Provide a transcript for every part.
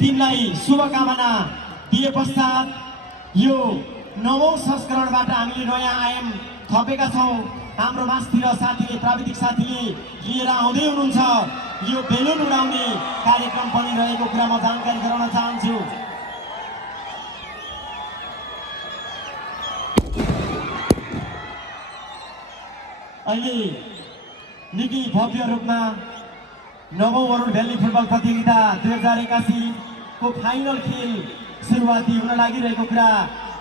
टिमलाई शुभकामना दिए पश्चात यो 9औं संस्करणबाट हामीले नयाँ आयाम थपेका छौं। हाम्रो मास्तिर साथीले प्राविधिक साथीले लिएर आउँदै हुनुहुन्छ। यो बेलुन उडाउने कार्यक्रम पनि रहेको कुरा म जानकारी गराउन चाहन्छु। अहिले निकै भव्य रूपमा 9औं वरुण भ्याली फुटबल प्रतियोगिता 2081 को फाइनल खेल सुरुवाती हुन लागिरहेको कुरा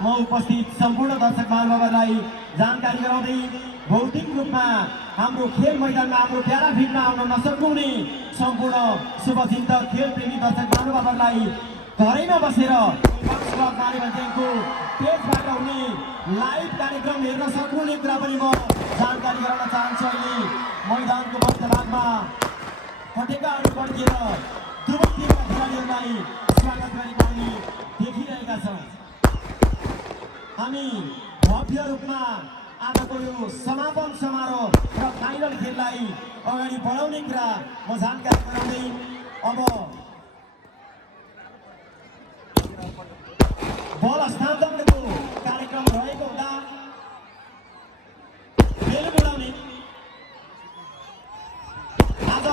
म उपस्थित सम्पूर्ण दर्शक महानुभावहरूलाई जानकारी गराउँदै भौतिक रूपमा हाम्रो खेल मैदानमा हाम्रो प्यारा फिल्डमा आउन नसक्नुहुने सम्पूर्ण शुभचिन्तक खेल प्रेमी दर्शक महानुभावहरूलाई घरैमा बसेर मानेभन्ज्याङको पेजबाट हुने लाइभ कार्यक्रम हेर्न सक्नुहुने कुरा पनि म जानकारी गराउन चाहन्छु। अहिले मैदानको मध्यभागमा पटेकाहरू पड्किएर दुवै टिमका खेलाडीहरूलाई स्वागत गरेको हामी देखिरहेका छौँ। हामी भव्य रूपमा आजको यो समापन समारोह र फाइनल खेललाई अगाडि बढाउने कुरा म जानकारी गराउँदै अब बल हस्तान्तरणको कार्यक्रम रहेको हुँदा बेलुन उडाउने आज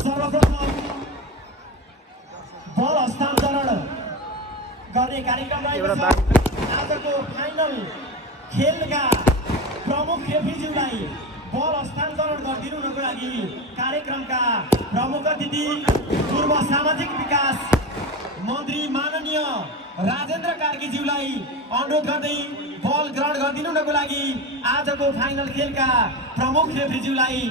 सर्वप्रथम बल हस्तान्तरण गर्ने कार्यक्रम रहेको छ। आजको फाइनल खेलका प्रमुख रेफ्रीज्यूलाई बल हस्तान्तरण गरिदिनुको लागि कार्यक्रमका प्रमुख अतिथि पूर्व सामाजिक विकास मन्त्री माननीय राजेन्द्र कार्कीज्यूलाई अनुरोध गर्दै बल ग्रहण गरिदिनुको लागि आजको फाइनल खेलका प्रमुख रेफ्रीज्यूलाई